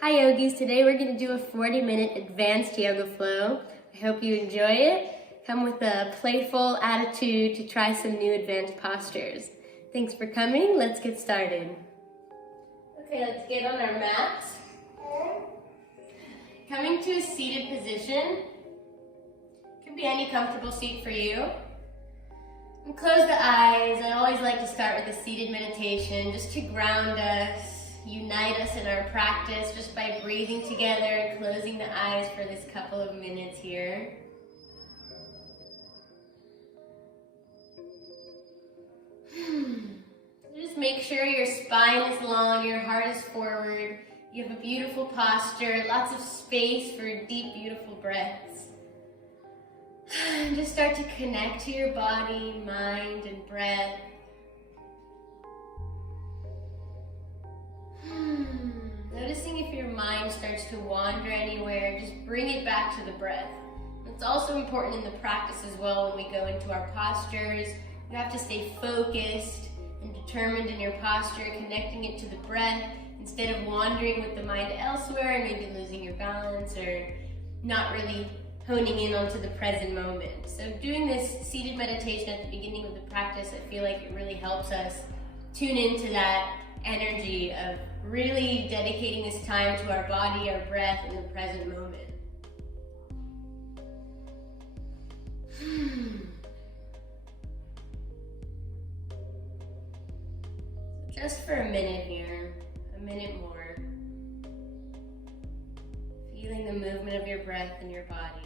Hi yogis, today we're going to do a 40-minute advanced yoga flow. I hope you enjoy it. Come with a playful attitude to try some new advanced postures. Thanks for coming, let's get started. Okay, let's get on our mats. Coming to a seated position. Could be any comfortable seat for you. And close the eyes. I always like to start with a seated meditation just to ground us. Unite us in our practice just by breathing together and closing the eyes for this couple of minutes here. Just make sure your spine is long, your heart is forward, you have a beautiful posture, lots of space for deep, beautiful breaths. Just start to connect to your body, mind, and breath. Noticing if your mind starts to wander anywhere, just bring it back to the breath. It's also important in the practice as well when we go into our postures. You have to stay focused and determined in your posture, connecting it to the breath instead of wandering with the mind elsewhere and maybe losing your balance or not really honing in onto the present moment. So doing this seated meditation at the beginning of the practice, I feel like it really helps us tune into that energy of really dedicating this time to our body, our breath, and the present moment. Just for a minute here, a minute more. Feeling the movement of your breath in your body.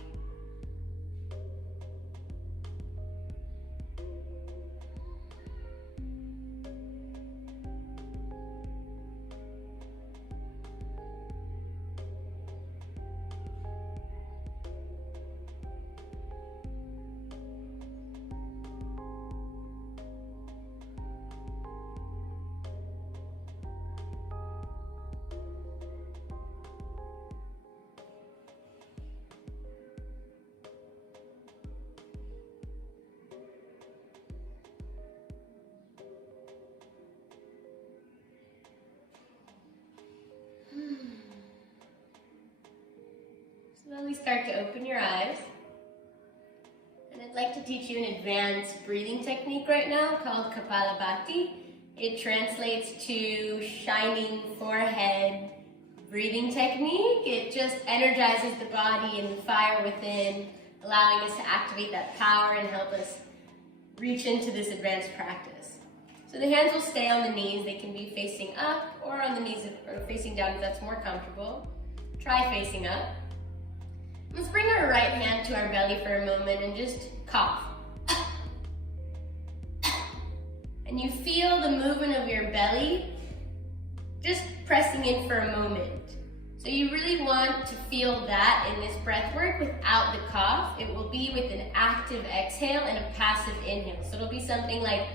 Slowly start to open your eyes. And I'd like to teach you an advanced breathing technique right now called Kapalabhati. It translates to shining forehead breathing technique. It just energizes the body and the fire within, allowing us to activate that power and help us reach into this advanced practice. So the hands will stay on the knees. They can be facing up or on the knees or facing down if that's more comfortable. Try facing up. Let's bring our right hand to our belly for a moment and just cough. And you feel the movement of your belly just pressing in for a moment. So you really want to feel that in this breath work without the cough. It will be with an active exhale and a passive inhale. So it'll be something like,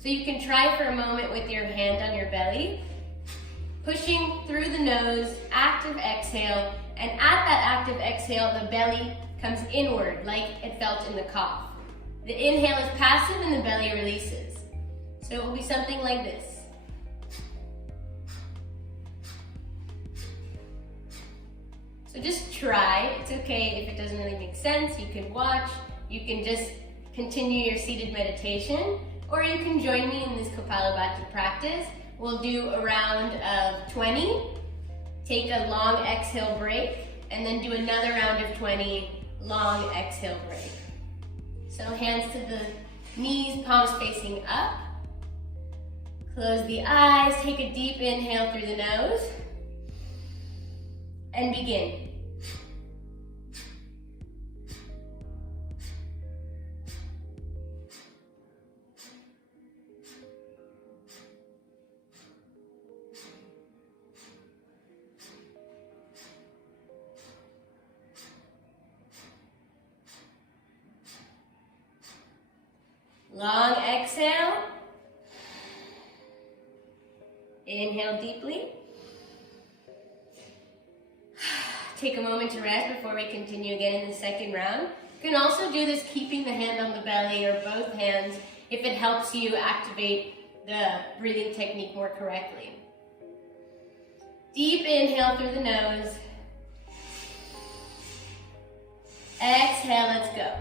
so you can try for a moment with your hand on your belly, pushing through the nose, active exhale, and at that active exhale, the belly comes inward like it felt in the cough. The inhale is passive and the belly releases. So it will be something like this. So just try. It's okay if it doesn't really make sense. You can watch. You can just continue your seated meditation, or you can join me in this Kapalabhati practice. We'll do a round of 20, take a long exhale break, and then do another round of 20, long exhale break. So hands to the knees, palms facing up. Close the eyes, take a deep inhale through the nose, and begin. Long exhale. Inhale deeply. Take a moment to rest before we continue again in the second round. You can also do this keeping the hand on the belly or both hands if it helps you activate the breathing technique more correctly. Deep inhale through the nose. Exhale, let's go.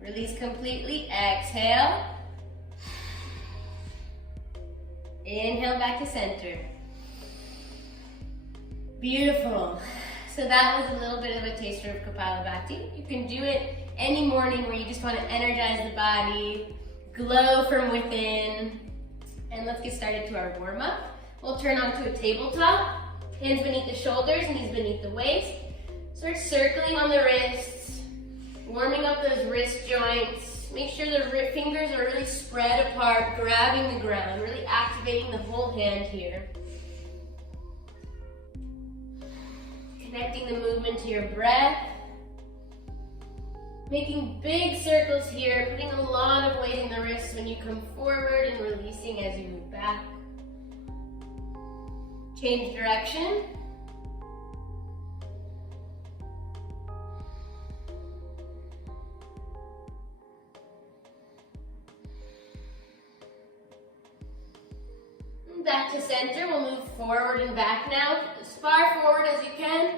Release completely, exhale. Inhale back to center. Beautiful. So that was a little bit of a taster of Kapalabhati. You can do it any morning where you just want to energize the body, glow from within. And let's get started to our warm-up. We'll turn onto a tabletop. Hands beneath the shoulders, knees beneath the waist. Start circling on the wrists, warming up those wrist joints. Make sure the fingers are really spread apart, grabbing the ground, really activating the whole hand here. Connecting the movement to your breath. Making big circles here, putting a lot of weight in the wrists when you come forward and releasing as you move back. Change direction. Back to center, we'll move forward and back now. As far forward as you can,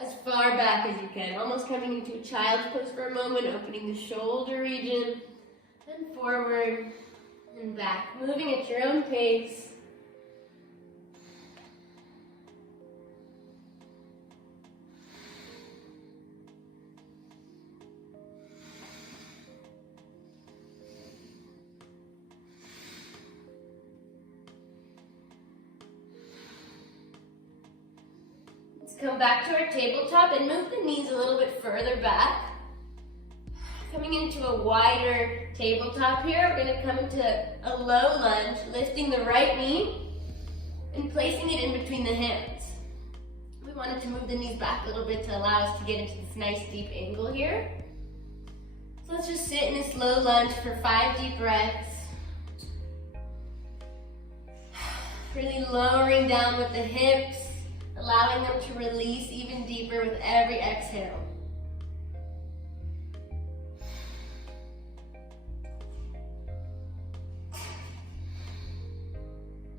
as far back as you can. Almost coming into a child's pose for a moment, opening the shoulder region, and forward and back. Moving at your own pace. Come back to our tabletop and move the knees a little bit further back. Coming into a wider tabletop here, we're going to come into a low lunge, lifting the right knee and placing it in between the hands. We wanted to move the knees back a little bit to allow us to get into this nice deep angle here. So let's just sit in this low lunge for 5 deep breaths. Really lowering down with the hips, allowing them to release even deeper with every exhale.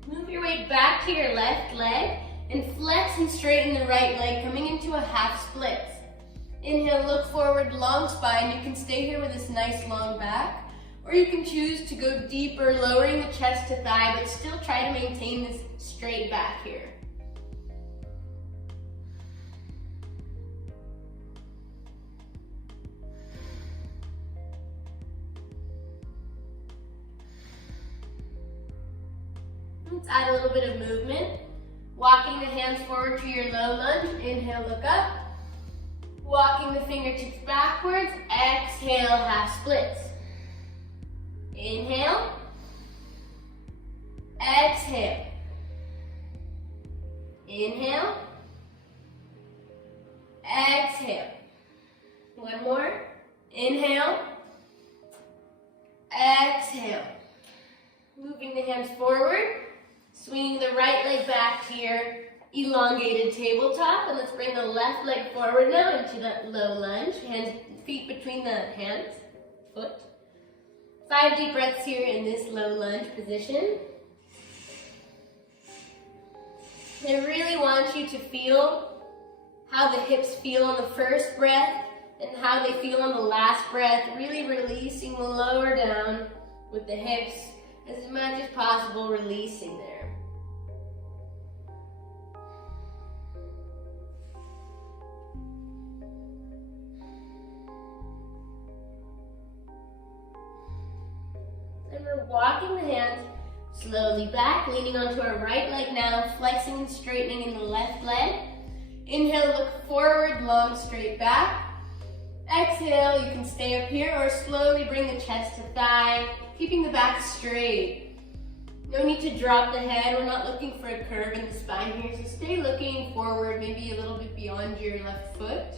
Move your weight back to your left leg and flex and straighten the right leg, coming into a half split. Inhale, look forward, long spine. You can stay here with this nice long back, or you can choose to go deeper, lowering the chest to thigh, but still try to maintain this straight back here. Let's add a little bit of movement. Walking the hands forward to your low lunge. Inhale, look up. Walking the fingertips backwards. Exhale, half splits. Inhale. Exhale. Inhale. Exhale. One more. Inhale. Exhale. Moving the hands forward. Swinging the right leg back to your elongated tabletop. And let's bring the left leg forward now into that low lunge. Hands, feet between the hands, foot. 5 deep breaths here in this low lunge position. I really want you to feel how the hips feel on the first breath and how they feel on the last breath. Really releasing lower down with the hips as much as possible, releasing there. And we're walking the hands slowly back, leaning onto our right leg now, flexing and straightening in the left leg. Inhale, look forward, long, straight back. Exhale, you can stay up here or slowly bring the chest to thigh, keeping the back straight. No need to drop the head. We're not looking for a curve in the spine here, so stay looking forward, maybe a little bit beyond your left foot.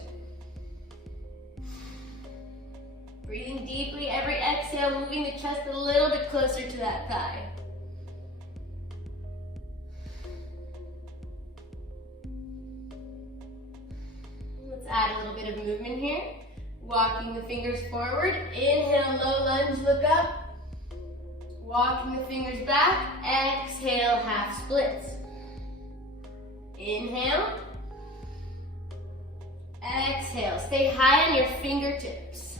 Breathing deeply, every exhale, moving the chest a little bit closer to that thigh. Let's add a little bit of movement here. Walking the fingers forward. Inhale, low lunge, look up. Walking the fingers back. Exhale, half splits. Inhale. Exhale. Stay high on your fingertips.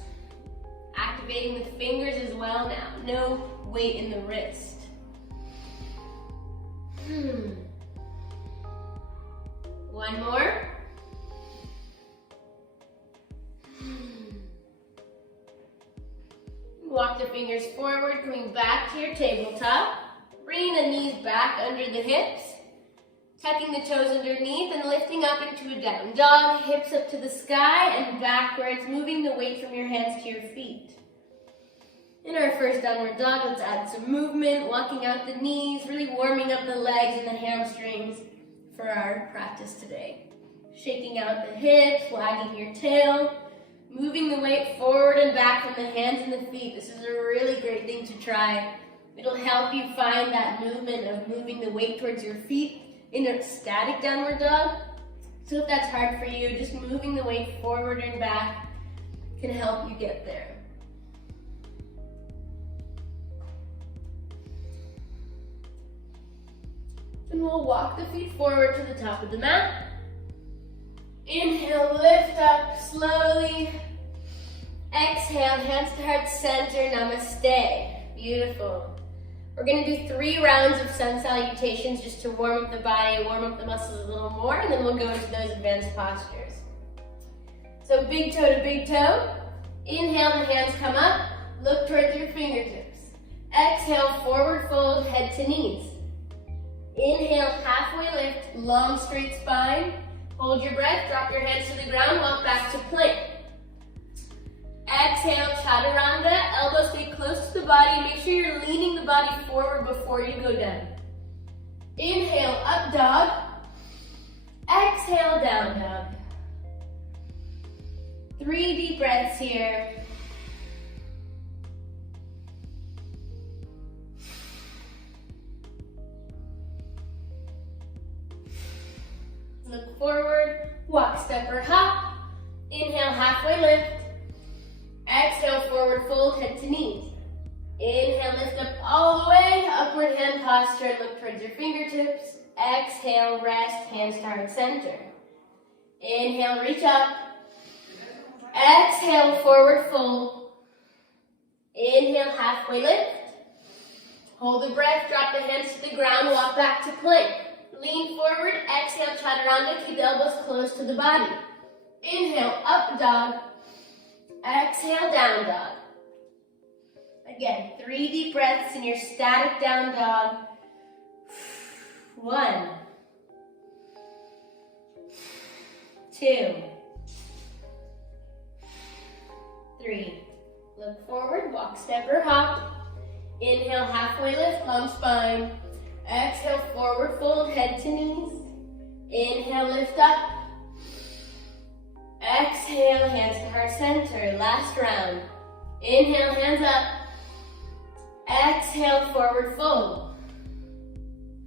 Activating the fingers as well now. No weight in the wrist. One more. Walk the fingers forward, coming back to your tabletop. Bringing the knees back under the hips. Tucking the toes underneath and lifting up into a down dog. Hips up to the sky and backwards, moving the weight from your hands to your feet. In our first downward dog, let's add some movement, walking out the knees, really warming up the legs and the hamstrings for our practice today. Shaking out the hips, wagging your tail, moving the weight forward and back from the hands and the feet. This is a really great thing to try. It'll help you find that movement of moving the weight towards your feet in a static downward dog. So if that's hard for you, just moving the weight forward and back can help you get there. And we'll walk the feet forward to the top of the mat. Inhale, lift up slowly. Exhale, hands to heart center, namaste. Beautiful. We're going to do 3 rounds of sun salutations just to warm up the body, warm up the muscles a little more, and then we'll go into those advanced postures. So big toe to big toe. Inhale, the hands come up. Look towards your fingertips. Exhale, forward fold, head to knees. Inhale, halfway lift, long straight spine. Hold your breath, drop your hands to the ground, walk back to plank. Exhale, chaturanga, elbows stay close to the body. Make sure you're leaning the body forward before you go down. Inhale, up dog. Exhale, down dog. 3 deep breaths here. Look forward, walk, step, or hop. Inhale, halfway lift. Exhale, forward fold, head to knees. Inhale, lift up all the way, upward hand posture, look towards your fingertips. Exhale, rest, hands to heart center. Inhale, reach up. Exhale, forward fold. Inhale, halfway lift. Hold the breath, drop the hands to the ground, walk back to plank. Lean forward, exhale, chaturanga, keep the elbows close to the body. Inhale, up dog. Exhale, down dog. Again, 3 deep breaths in your static down dog. 1, 2, 3. Look forward, walk, step, or hop. Inhale, halfway lift, long spine. Exhale, forward fold, head to knees. Inhale, lift up. Exhale, hands to heart center. Last round. Inhale, hands up. Exhale, forward fold.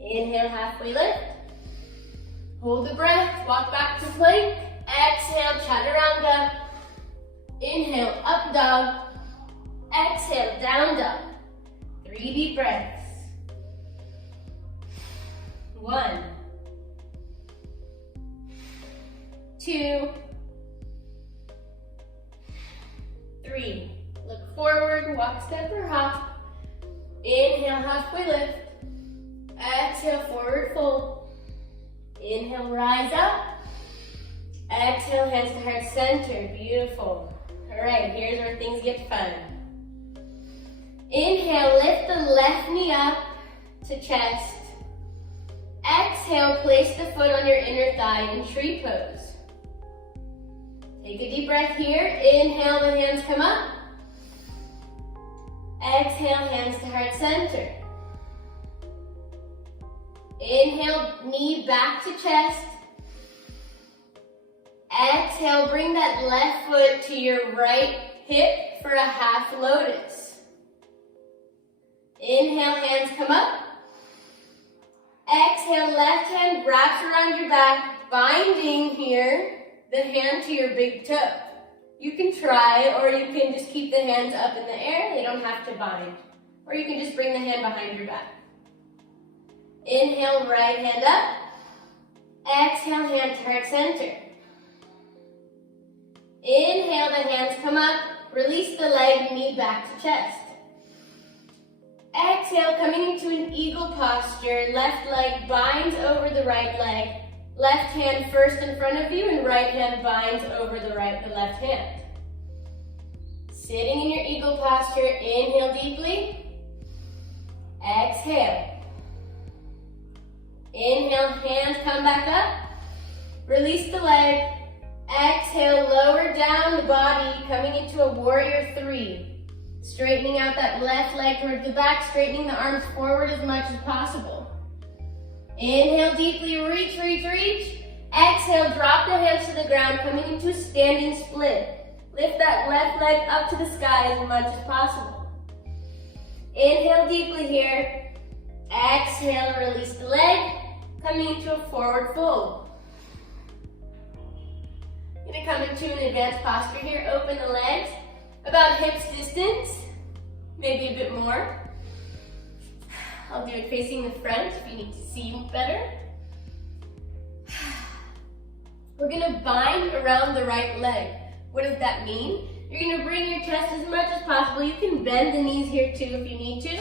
Inhale, halfway lift. Hold the breath, walk back to plank. Exhale, chaturanga. Inhale, up dog. Exhale, down dog. 3 deep breaths. 1, 2, 3. Look forward, walk, step, or hop. Inhale, halfway lift. Exhale, forward fold. Inhale, rise up. Exhale, hands to heart center. Beautiful. All right, here's where things get fun. Inhale, lift the left knee up to chest. Exhale, place the foot on your inner thigh in tree pose. Take a deep breath here. Inhale, the hands come up. Exhale, hands to heart center. Inhale, knee back to chest. Exhale, bring that left foot to your right hip for a half lotus. Inhale, hands come up. Exhale, left hand wraps around your back, binding here the hand to your big toe. You can try, or you can just keep the hands up in the air. They don't have to bind. Or you can just bring the hand behind your back. Inhale, right hand up. Exhale, hand to heart center. Inhale, the hands come up. Release the leg, knee back to chest. Exhale, coming into an eagle posture. Left leg binds over the right leg. Left hand first in front of you and right hand binds over the left hand. Sitting in your eagle posture, inhale deeply. Exhale. Inhale, hands come back up. Release the leg. Exhale, lower down the body, coming into a warrior three. Straightening out that left leg towards the back, straightening the arms forward as much as possible. Inhale deeply, reach, reach, reach. Exhale, drop the hands to the ground, coming into a standing split. Lift that left leg up to the sky as much as possible. Inhale deeply here. Exhale, release the leg, coming into a forward fold. You're gonna come into an advanced posture here. Open the legs about hips distance, maybe a bit more. I'll do it facing the front if you need to see better. We're gonna bind around the right leg. What does that mean? You're gonna bring your chest as much as possible. You can bend the knees here too if you need to.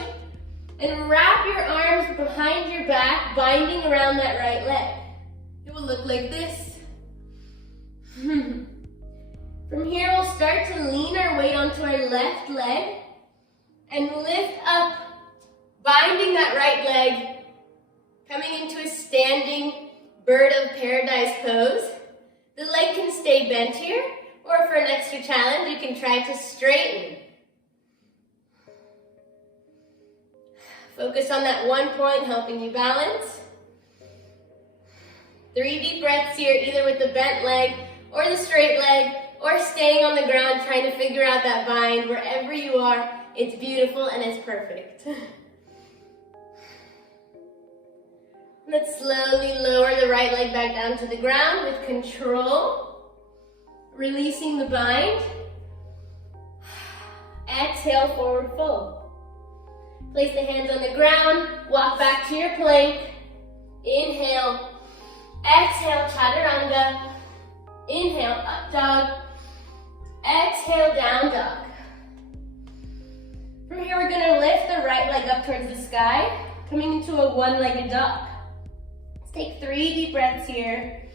And wrap your arms behind your back, binding around that right leg. It will look like this. From here, we'll start to lean our weight onto our left leg and lift up, binding that right leg, coming into a standing bird of paradise pose. The leg can stay bent here, or for an extra challenge, you can try to straighten. Focus on that one point, helping you balance. 3 deep breaths here, either with the bent leg or the straight leg, or staying on the ground trying to figure out that bind. Wherever you are, it's beautiful and it's perfect. Let's slowly lower the right leg back down to the ground with control, releasing the bind. Exhale, forward fold. Place the hands on the ground, walk back to your plank. Inhale, exhale, chaturanga. Inhale, up dog. Exhale, down dog. From here, we're gonna lift the right leg up towards the sky, coming into a one-legged dog. Let's take 3 deep breaths here.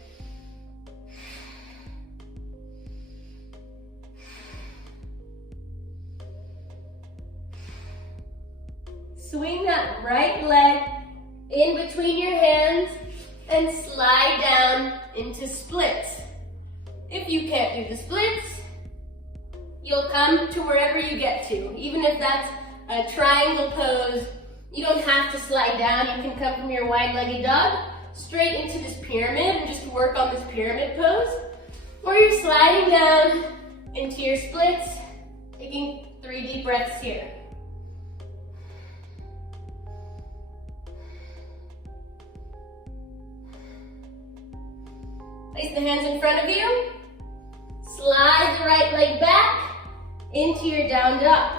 Swing that right leg in between your hands and slide down into splits. If you can't do the splits, you'll come to wherever you get to. Even if that's a triangle pose, you don't have to slide down. You can come from your wide-legged dog straight into this pyramid and just work on this pyramid pose. Or you're sliding down into your splits, taking 3 deep breaths here. Place the hands in front of you. Slide the right leg back into your down dog.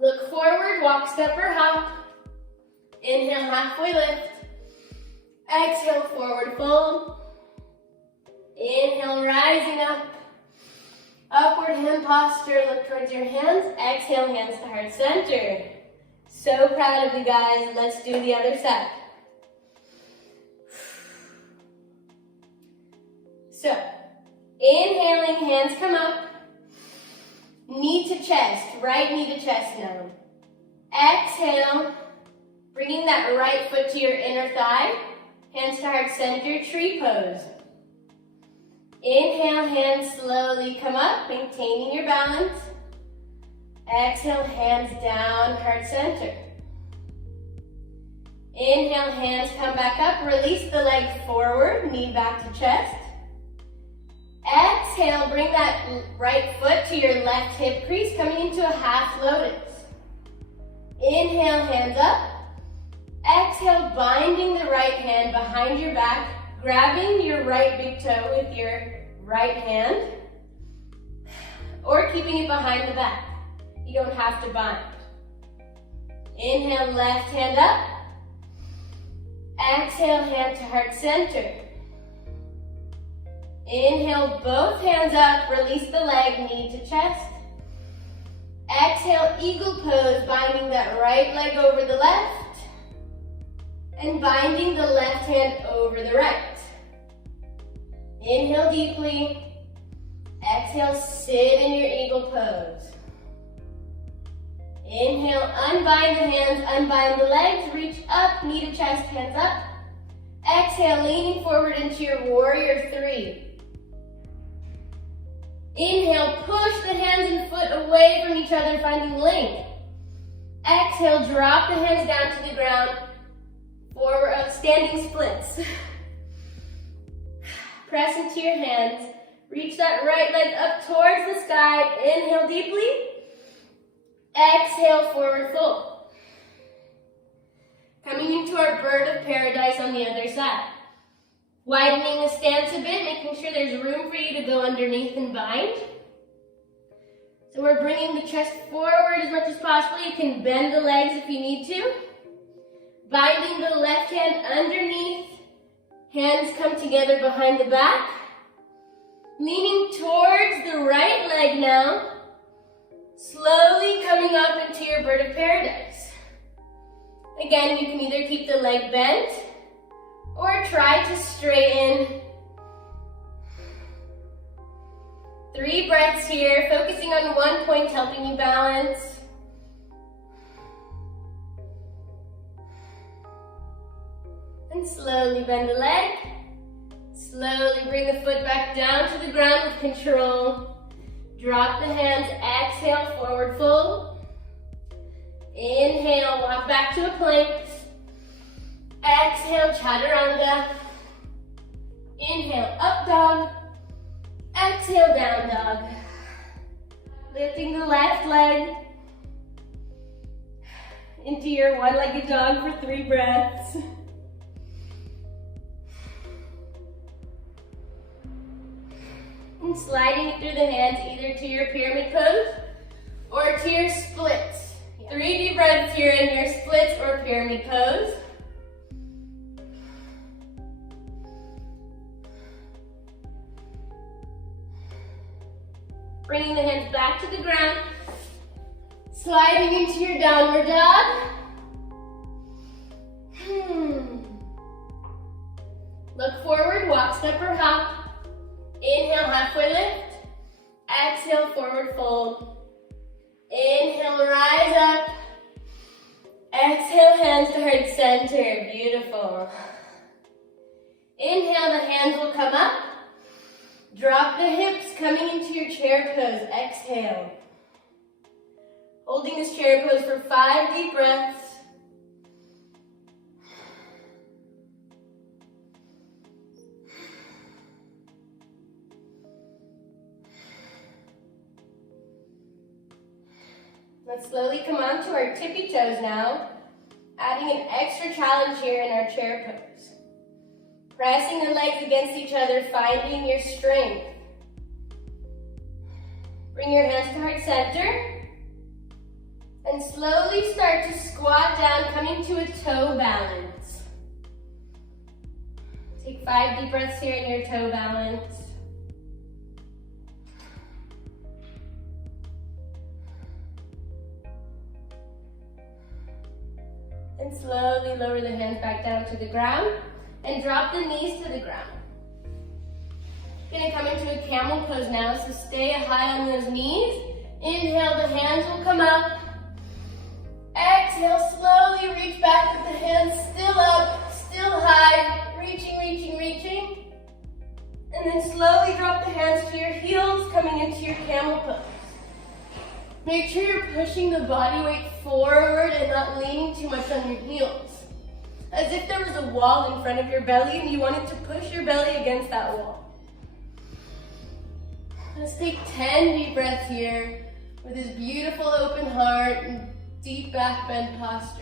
Look forward, walk, step, or hop. Inhale, halfway lift. Exhale, forward fold. Inhale, rising up. Upward hand posture, look towards your hands. Exhale, hands to heart center. So proud of you guys. Let's do the other side. So, inhaling, hands come up. Knee to chest, right knee to chest now. Exhale, bringing that right foot to your inner thigh. Hands to heart center, tree pose. Inhale, hands slowly come up, maintaining your balance. Exhale, hands down, heart center. Inhale, hands come back up, release the leg forward, knee back to chest. Exhale, bring that right foot to your left hip crease, coming into a half lotus. Inhale, hands up. Exhale, binding the right hand behind your back, grabbing your right big toe with your right hand, or keeping it behind the back. You don't have to bind. Inhale, left hand up. Exhale, hand to heart center. Inhale, both hands up, release the leg, knee to chest. Exhale, eagle pose, binding that right leg over the left, and binding the left hand over the right. Inhale deeply. Exhale, sit in your eagle pose. Inhale, unbind the hands, unbind the legs, reach up, knee to chest, hands up. Exhale, leaning forward into your warrior three. Inhale, push the hands and foot away from each other, finding length. Exhale, drop the hands down to the ground, forward, standing splits. Press into your hands, reach that right leg up towards the sky, inhale deeply. Exhale, forward fold. Coming into our bird of paradise on the other side. Widening the stance a bit, making sure there's room for you to go underneath and bind. So we're bringing the chest forward as much as possible. You can bend the legs if you need to. Binding the left hand underneath. Hands come together behind the back. Leaning towards the right leg now. Slowly coming up into your bird of paradise. Again, you can either keep the leg bent or try to straighten. 3 breaths here, focusing on one point, helping you balance. And slowly bend the leg. Slowly bring the foot back down to the ground with control. Drop the hands, exhale, forward fold. Inhale, walk back to a plank. Exhale, chaturanga. Inhale, up dog. Exhale, down dog. Lifting the left leg into your one-legged dog for 3 breaths. And sliding it through the hands either to your pyramid pose or to your splits. 3 deep breaths here in your splits or pyramid pose. Bringing the hands back to the ground. Sliding into your downward dog. Look forward, walk, step, or hop. Inhale, halfway lift. Exhale, forward fold. Inhale, rise up. Exhale, hands to heart center. Beautiful. Inhale, the hands will come up. Drop the hips, coming into your chair pose. Exhale. Holding this chair pose for 5 deep breaths. Let's slowly come on to our tippy toes now, adding an extra challenge here in our chair pose. Pressing the legs against each other, finding your strength. Bring your hands to heart center, and slowly start to squat down, coming to a toe balance. Take 5 deep breaths here in your toe balance. And slowly lower the hands back down to the ground and drop the knees to the ground. Gonna come into a camel pose now, so stay high on those knees. Inhale, the hands will come up. Exhale, slowly reach back with the hands still up, still high, reaching, reaching, reaching. And then slowly drop the hands to your heels, coming into your camel pose. Make sure you're pushing the body weight forward and not leaning too much on your heels. As if there was a wall in front of your belly and you wanted to push your belly against that wall. Let's take 10 deep breaths here with this beautiful open heart and deep back bend posture.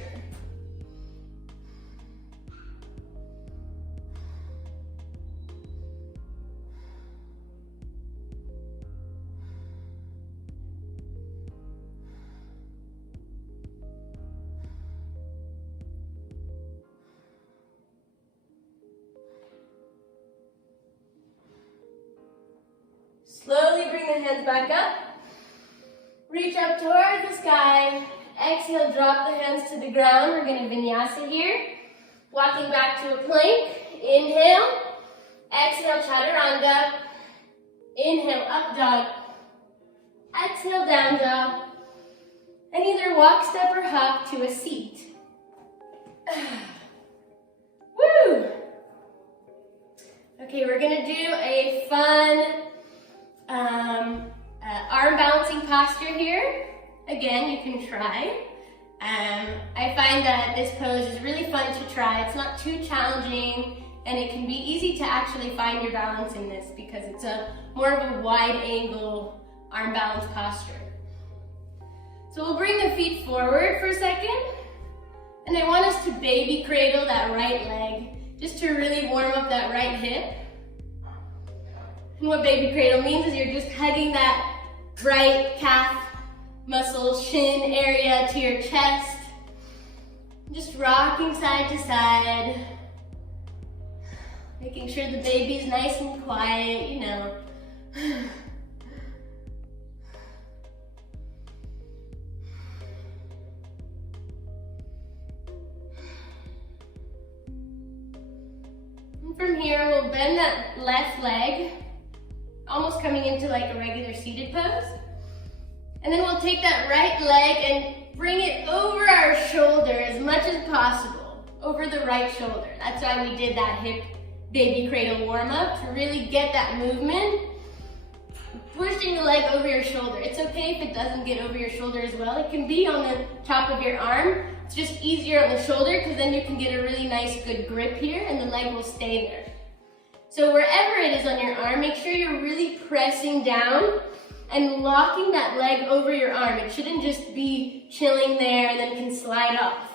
Slowly bring the hands back up. Reach up towards the sky. Exhale, drop the hands to the ground. We're going to vinyasa here. Walking back to a plank. Inhale. Exhale, chaturanga. Inhale, up dog. Exhale, down dog. And either walk, step, or hop to a seat. Woo! Okay, we're going to do a fun arm balancing posture here. Again, you can try. I find that this pose is really fun to try. It's not too challenging, and it can be easy to actually find your balance in this because it's a more of a wide angle arm balance posture. So we'll bring the feet forward for a second, and I want us to baby cradle that right leg just to really warm up that right hip. And what baby cradle means is you're just hugging that right calf muscle, shin area to your chest. Just rocking side to side. Making sure the baby's nice and quiet, you know. And from here, we'll bend that left leg, almost coming into like a regular seated pose. And then we'll take that right leg and bring it over our shoulder as much as possible, over the right shoulder. That's why we did that hip baby cradle warm up, to really get that movement. Pushing the leg over your shoulder. It's okay if it doesn't get over your shoulder as well. It can be on the top of your arm. It's just easier on the shoulder because then you can get a really nice good grip here and the leg will stay there. So wherever it is on your arm, make sure you're really pressing down and locking that leg over your arm. It shouldn't just be chilling there and then can slide off.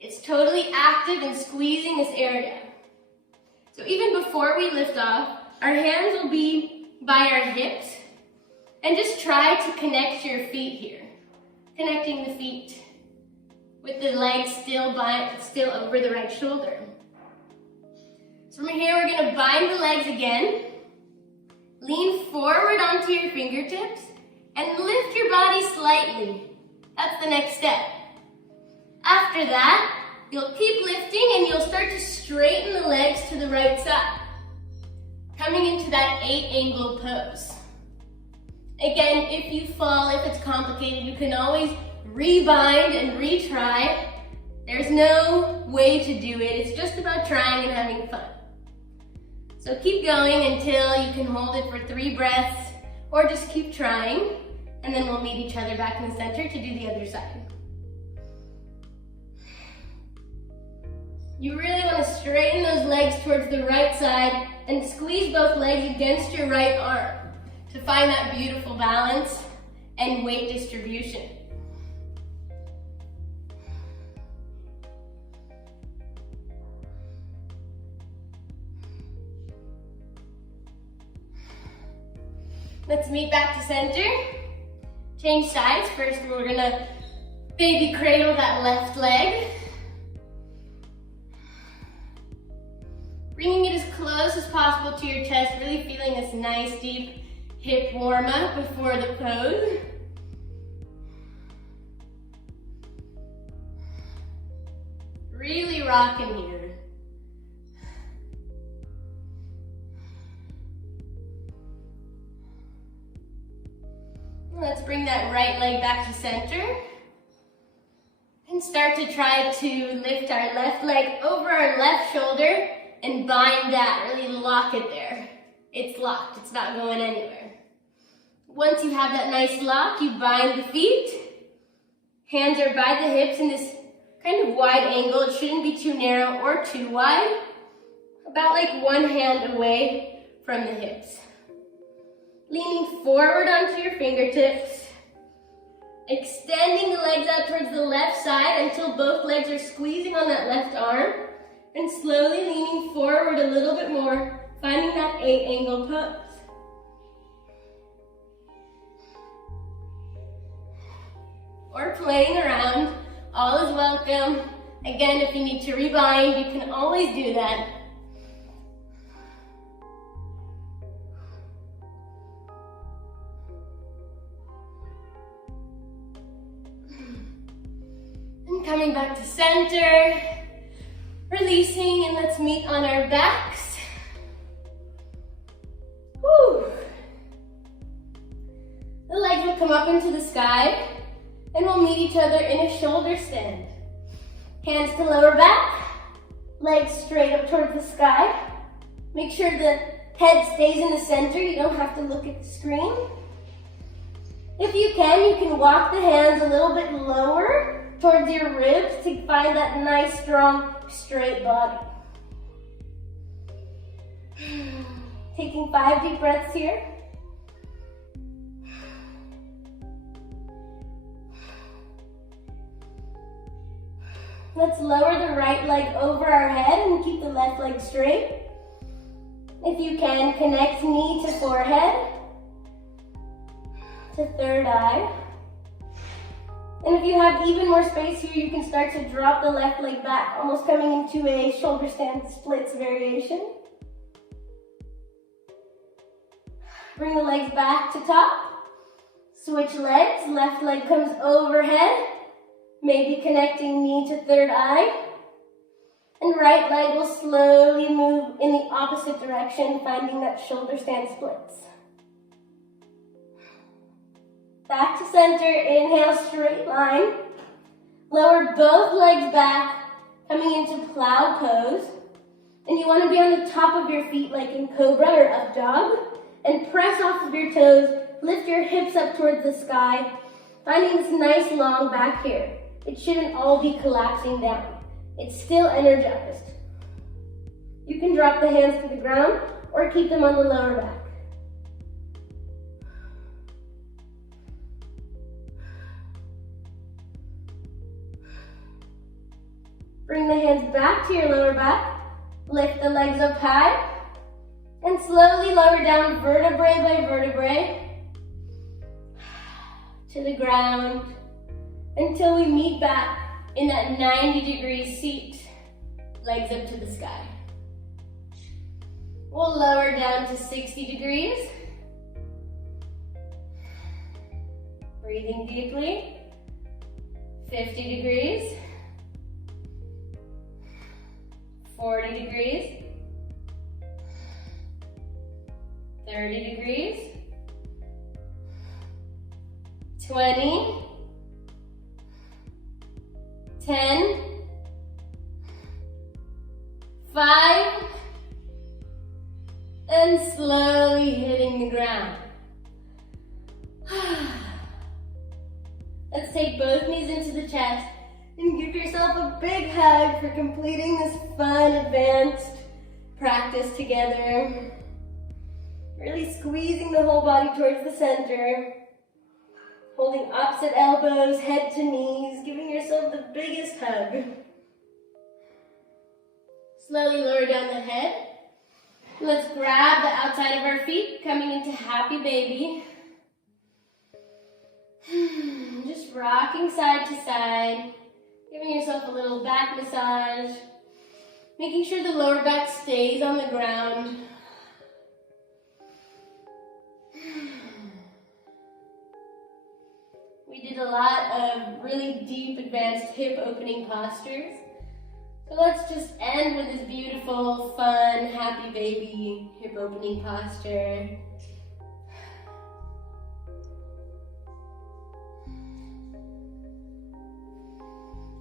It's totally active and squeezing this area. So even before we lift off, our hands will be by our hips, and just try to connect your feet here. Connecting the feet with the legs still over the right shoulder. So from here, we're gonna bind the legs again. Lean forward onto your fingertips and lift your body slightly. That's the next step. After that, you'll keep lifting and you'll start to straighten the legs to the right side. Coming into that 8-angle pose. Again, if you fall, if it's complicated, you can always rebind and retry. There's no way to do it. It's just about trying and having fun. So keep going until you can hold it for 3 breaths, or just keep trying, and then we'll meet each other back in the center to do the other side. You really want to straighten those legs towards the right side and squeeze both legs against your right arm to find that beautiful balance and weight distribution. Let's meet back to center. Change sides. First, we're gonna baby cradle that left leg. Bringing it as close as possible to your chest, really feeling this nice deep hip warm up before the pose. Really rocking here. Let's bring that right leg back to center and start to try to lift our left leg over our left shoulder and bind that, really lock it there. It's locked, it's not going anywhere. Once you have that nice lock, you bind the feet. Hands are by the hips in this kind of wide angle. It shouldn't be too narrow or too wide. About like one hand away from the hips. Leaning forward onto your fingertips. Extending the legs out towards the left side until both legs are squeezing on that left arm. And slowly leaning forward a little bit more, finding that 8-angle pose. Or playing around, all is welcome. Again, if you need to rebind, you can always do that. And coming back to center, releasing, and let's meet on our backs. Whew. The legs will come up into the sky, and we'll meet each other in a shoulder stand. Hands to lower back, legs straight up towards the sky. Make sure the head stays in the center. You don't have to look at the screen. If you can walk the hands a little bit lower towards your ribs to find that nice, strong, straight body. Taking 5 deep breaths here. Let's lower the right leg over our head and keep the left leg straight. If you can, connect knee to forehead, to third eye. And if you have even more space here, you can start to drop the left leg back, almost coming into a shoulder stand splits variation. Bring the legs back to top. Switch legs, left leg comes overhead. Maybe connecting knee to third eye. And right leg will slowly move in the opposite direction, finding that shoulder stand splits. Back to center, inhale, straight line. Lower both legs back, coming into plow pose. And you want to be on the top of your feet like in cobra or up dog. And press off of your toes, lift your hips up towards the sky, finding this nice long back here. It shouldn't all be collapsing down. It's still energized. You can drop the hands to the ground or keep them on the lower back. Bring the hands back to your lower back. Lift the legs up high. And slowly lower down vertebrae by vertebrae to the ground until we meet back in that 90-degree seat, legs up to the sky. We'll lower down to 60 degrees. Breathing deeply. 50 degrees. 40 degrees. 30 degrees. 20. 10, 5, and slowly hitting the ground. Let's take both knees into the chest and give yourself a big hug for completing this fun, advanced practice together. Really squeezing the whole body towards the center. Holding opposite elbows, head to knees, giving yourself the biggest hug. Slowly lower down the head. Let's grab the outside of our feet, coming into happy baby. Just rocking side to side, giving yourself a little back massage, making sure the lower back stays on the ground. We did a lot of really deep, advanced hip opening postures. So let's just end with this beautiful, fun, happy baby hip opening posture.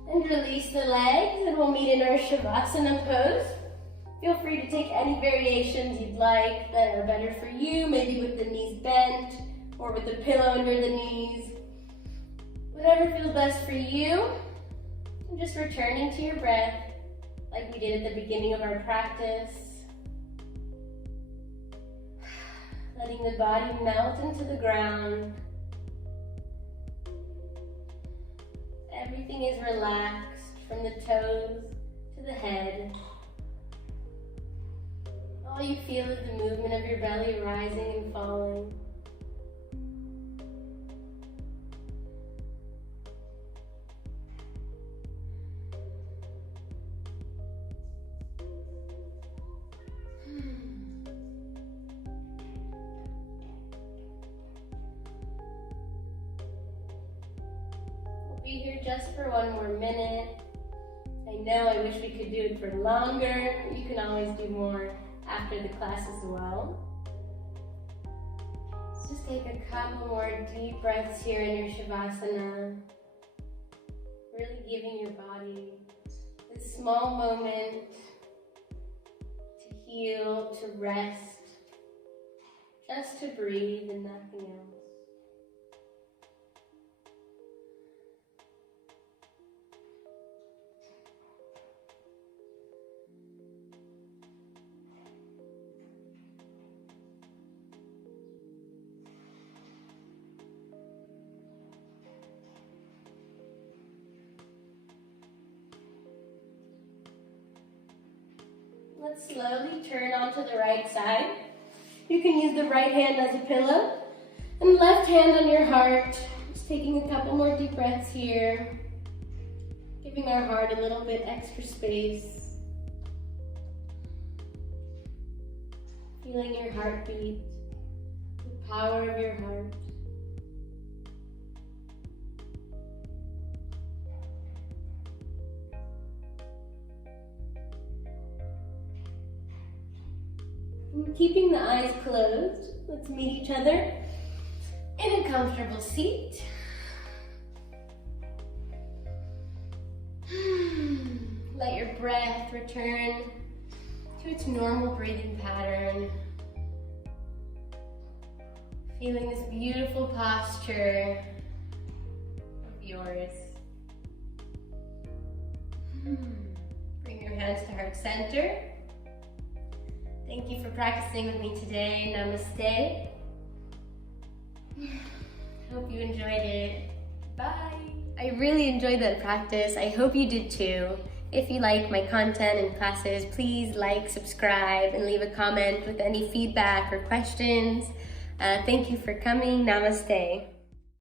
And release the legs, and we'll meet in our Shavasana pose. Feel free to take any variations you'd like that are better for you, maybe with the knees bent or with the pillow under the knees. Whatever feels best for you. And just returning to your breath like we did at the beginning of our practice. letting the body melt into the ground. Everything is relaxed from the toes to the head. All you feel is the movement of your belly rising and falling. Be here just for one more minute. I know I wish we could do it for longer. You can always do more after the class as well. So just take a couple more deep breaths here in your Shavasana. Really giving your body this small moment to heal, to rest, just to breathe and nothing else. Let's slowly turn onto the right side. You can use the right hand as a pillow and left hand on your heart. Just taking a couple more deep breaths here. Giving our heart a little bit extra space. Feeling your heartbeat, the power of your heart. And keeping the eyes closed, let's meet each other in a comfortable seat. Let your breath return to its normal breathing pattern. Feeling this beautiful posture of yours. Bring your hands to heart center. Thank you for practicing with me today. Namaste. Hope you enjoyed it. Bye. I really enjoyed that practice. I hope you did too. If you like my content and classes, please like, subscribe, and leave a comment with any feedback or questions. Thank you for coming. Namaste.